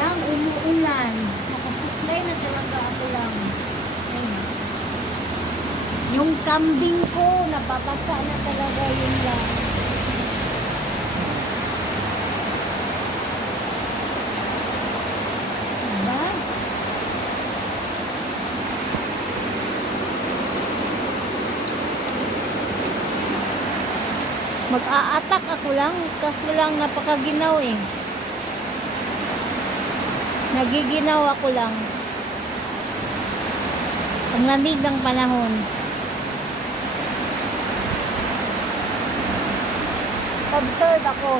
lang, umuulan. Nakasuklay na talaga ako lang. Ayun. Yung kambing ko, nababasa na talaga yun lang. Diba? Mag-a-attack ako lang, kaso lang napakaginaw eh. Nagiginaw ako lang. Ang lamig ng panahon. Observe ako.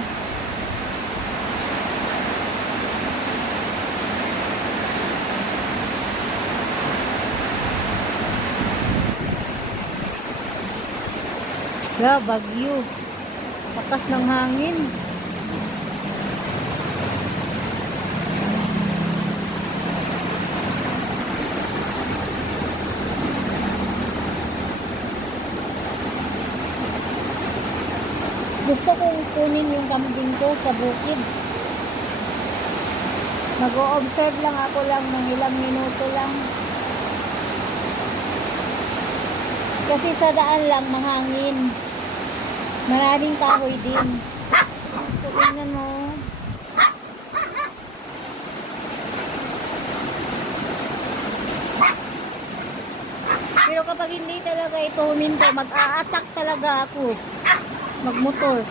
Yeah, bagyo. Lakas ng hangin. Gusto kong kunin yung kambing ko sa bukid. Mag-o-observe lang ako lang ng ilang minuto lang. Kasi sa daan lang mahangin. Maraming kahoy din. So, mo. Pero kapag hindi talaga ito huminto, mag-a-attack talaga ako magmotor.